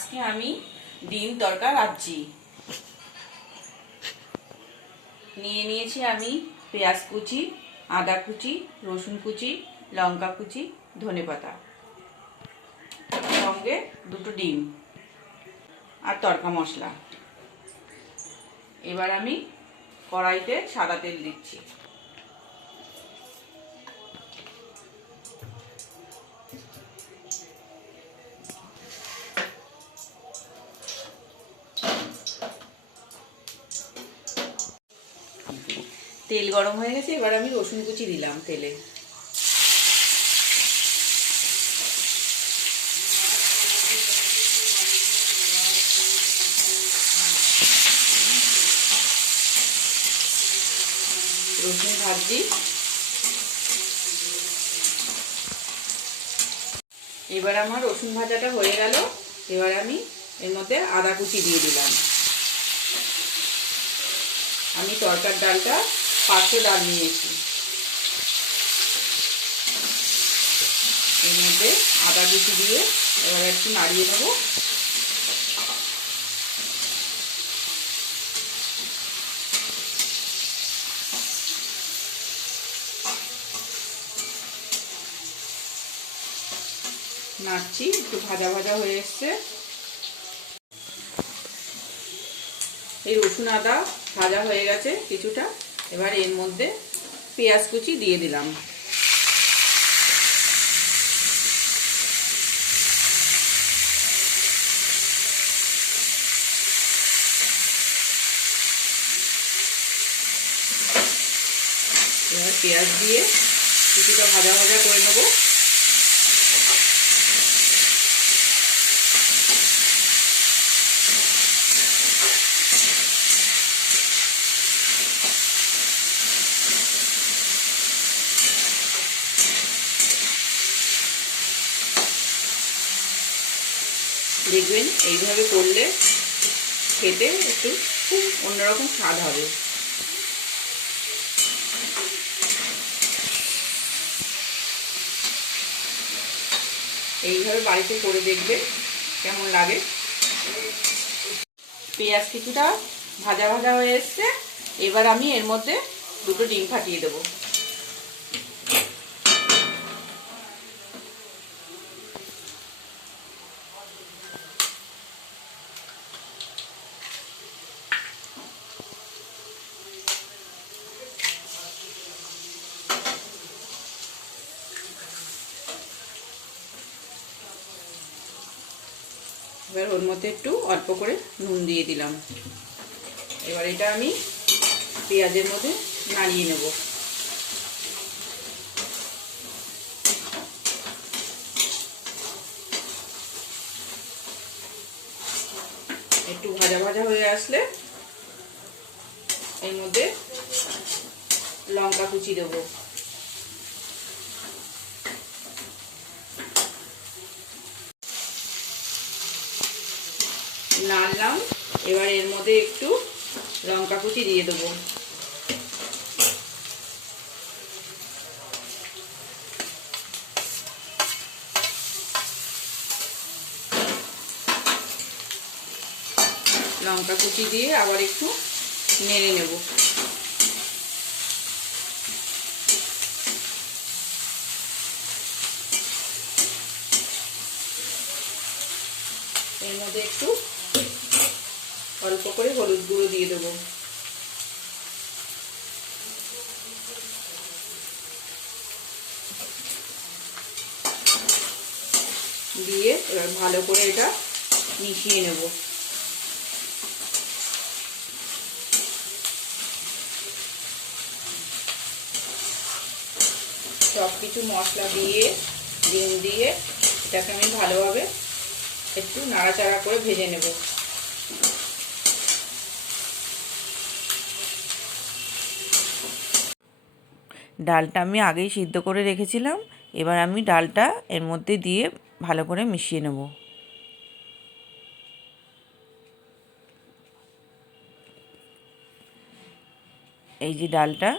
আজকে আমি ডিম তড়কা রাঁধছি। নিয়ে নিয়েছি আমি পেঁয়াজ কুচি, আদা কুচি, রসুন কুচি, লঙ্কা কুচি, ধনেপাতা, সঙ্গে দুটো ডিম আর তড়কা মশলা। এবার আমি কড়াইতে সাদা তেল দিচ্ছি। তেল গরম হয়ে গেছে, এবার আমি রসুন কুচি দিলাম তেলে। রসুন ভাজি। এবার আমার রসুন ভাজাটা হয়ে গেল। এবার আমি এর মধ্যে আদা কুচি দিয়ে দিলাম। আমি তরকার ডালটা 500 ডাল নিয়েছি। এর মধ্যে আদা কুচি দিয়ে এবার একটু নাড়িয়ে নেব। নাড়ছি, একটু ভাজা ভাজা হয়ে এসছে। এই রসুন আদা ভাজা হয়ে গেছে কিছুটা। এবার এর মধ্যে পেঁয়াজ কুচি দিয়ে দিলাম। এবার পেঁয়াজ দিয়ে কিছুটা ভাজা ভাজা করে নেব। দেখবেন এইভাবে করলে খেতে একটু খুব অন্যরকম স্বাদ হবে। এইভাবে বাড়িতে করে দেখবে কেমন লাগে। পেঁয়াজ কিছুটা ভাজা ভাজা হয়ে এসছে। এবার আমি এর মধ্যে দুটো ডিম ফাটিয়ে দেবো। এবার ওর মধ্যে একটু অল্প করে নুন দিয়ে দিলাম। এবার এটা আমি পেঁয়াজের মধ্যে নাড়িয়ে নেব। একটু ভাজা ভাজা হয়ে আসলে এর মধ্যে লঙ্কা কুচি দেবো। নাড়লাম। এবার এর মধ্যে একটু লঙ্কা কুচি দিয়ে দেবো। লঙ্কা কুচি দিয়ে আবার একটু নেড়ে নেব। এর মধ্যে একটু অল্প করে হলুদ গুঁড়ো দিয়ে দেবো। দিয়ে এবার ভালো করে এটা মিশিয়ে নেব। সব কিছু মশলা দিয়ে ডিম দিয়ে এটাকে আমি ভালোভাবে একটু নাড়াচাড়া করে ভেজে নেব। ডালটা আমি আগেই সিদ্ধ করে রেখেছিলাম। এবার আমি ডালটা এর মধ্যে দিয়ে ভালো করে মিশিয়ে নেব। এই যে ডালটা,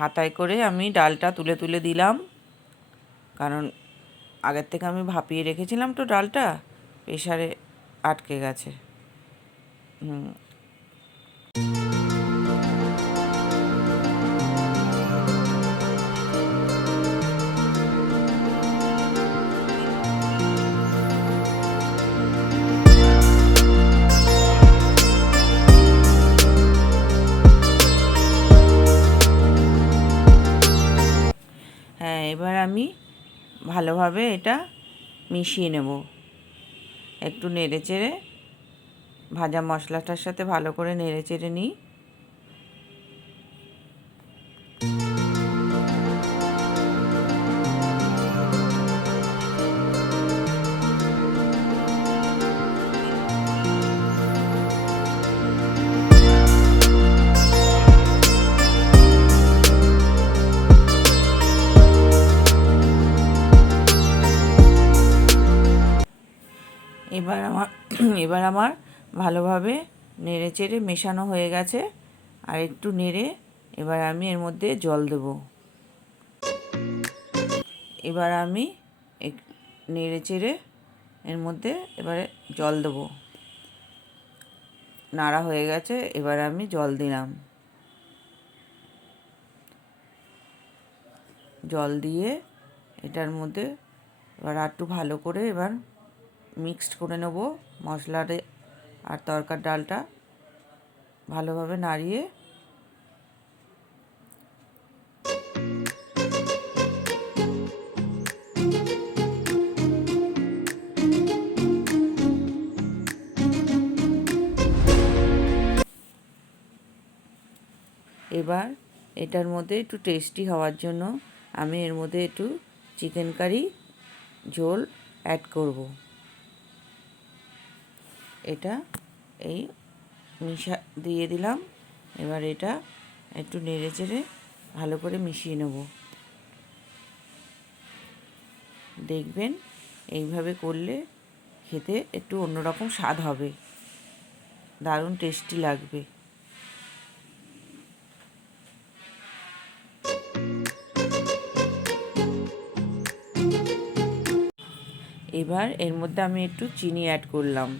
হাতায় করে আমি ডালটা তুলে তুলে দিলাম, কারণ আগের থেকে আমি ভাপিয়ে রেখেছিলাম তো ডালটা, প্রেসারে আটকে গেছে। হ্যাঁ, এবার আমি ভালোভাবে এটা মিশিয়ে নেব। একটু নেড়ে চেড়ে ভাজা মশলাটার সাথে ভালো করে নেড়ে চেড়ে নিই। এবার আমার ভালোভাবে নেড়ে চেড়ে মেশানো হয়ে গেছে। আর একটু নেড়ে এবার আমি এর মধ্যে জল দেব। এবার আমি নেড়ে চেড়ে এর মধ্যে এবারে জল দেব। নাড়া হয়ে গেছে, এবার আমি জল দিলাম। জল দিয়ে এটার মধ্যে এবার একটু ভালো করে এবার মিক্সড করে নেব মশলাটা আর তরকার ডালটা, ভালোভাবে নাড়িয়ে এবার এটার মধ্যে একটু টেস্টি হওয়ার জন্য আমি এর মধ্যে একটু চিকেন কারি ঝোল অ্যাড করব। এটা এই দিয়ে দিলাম। এবার এটা একটু নেড়ে চেড়ে ভালো করে মিশিয়ে নেব। দেখবেন এইভাবে করলে খেতে একটু অন্যরকম স্বাদ হবে, দারুণ টেস্টি লাগবে। এবার এর মধ্যে আমি একটু চিনি অ্যাড করলাম,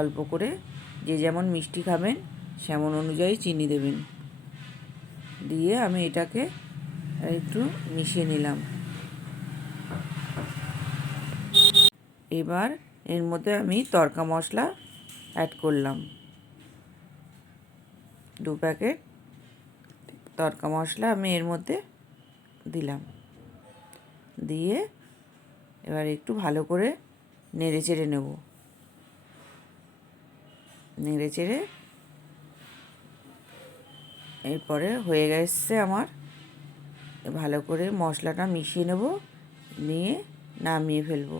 অল্প করে। যে যেমন মিষ্টি খাবেন সেমন অনুযায়ী চিনি দেবেন। দিয়ে আমি এটাকে একটু মিশিয়ে নিলাম। এবার এর মধ্যে আমি তড়কা মশলা অ্যাড করলাম, 2 প্যাকেট তড়কা মশলা আমি এর মধ্যে দিলাম। দিয়ে এবার একটু ভালো করে নেড়ে চেড়ে নেব। নেড়ে চেড়ে এরপরে হয়ে গেছে আমার। ভালো করে মশলাটা মিশিয়ে নেব, নিয়ে নামিয়ে ফেলবো।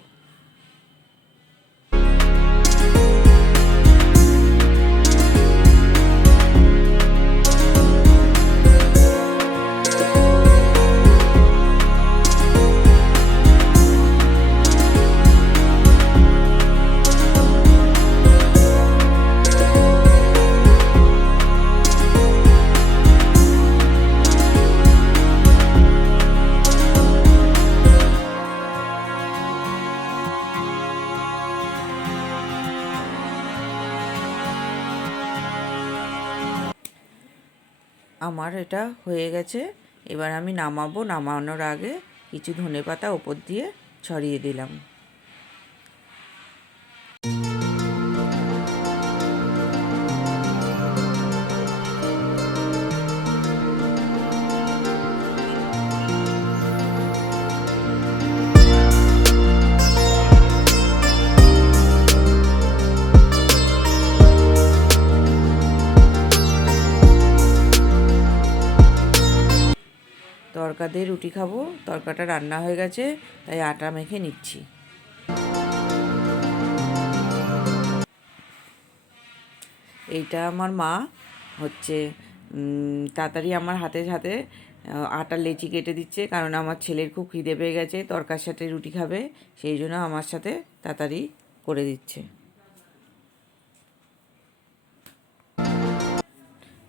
আমার এটা হয়ে গেছে। এবার আমি নামাবো। নামানোর আগে কিছু ধনেপাতা ওপর দিয়ে ছড়িয়ে দিলাম। তড়কা দিয়ে রুটি খাবো। তড়কাটা রান্না হয়ে গেছে, তাই আটা মেখে নিচ্ছি। এইটা আমার মা হচ্ছে তাড়াতাড়ি আমার হাতে হাতে আটার লেচি কেটে দিচ্ছে, কারণ আমার ছেলের খুব খিদে পেয়ে গেছে, তড়কার সাথে রুটি খাবে, সেই জন্য আমার সাথে তাড়াতাড়ি করে দিচ্ছে।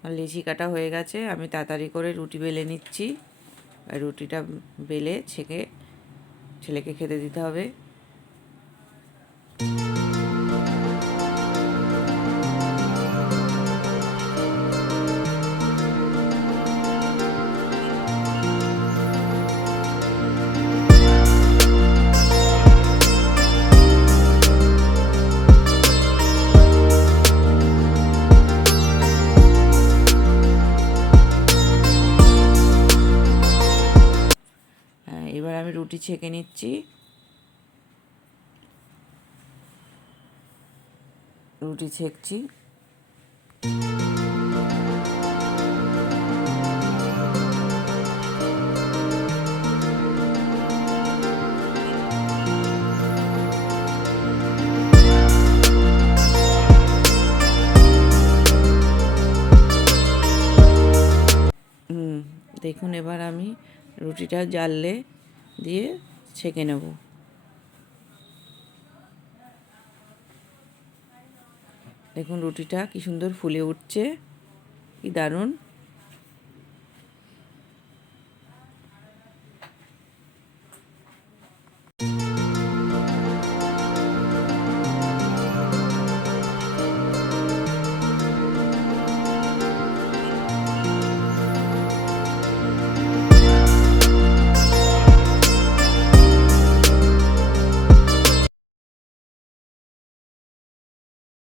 আর লেচি কাটা হয়ে গেছে, আমি তাড়াতাড়ি করে রুটি বেলে নিচ্ছি। আর রুটিটা বেলে ছেঁকে ছেলেকে খেতে দিতে হবে। এবার আমি রুটি ছেঁকে নিচ্ছি। রুটি ছেঁকছি। দেখুন এবার আমি রুটিটা জাললে দিয়ে ছেঁকে নেব। দেখুন রুটিটা কি সুন্দর ফুলে উঠছে, কি দারুণ।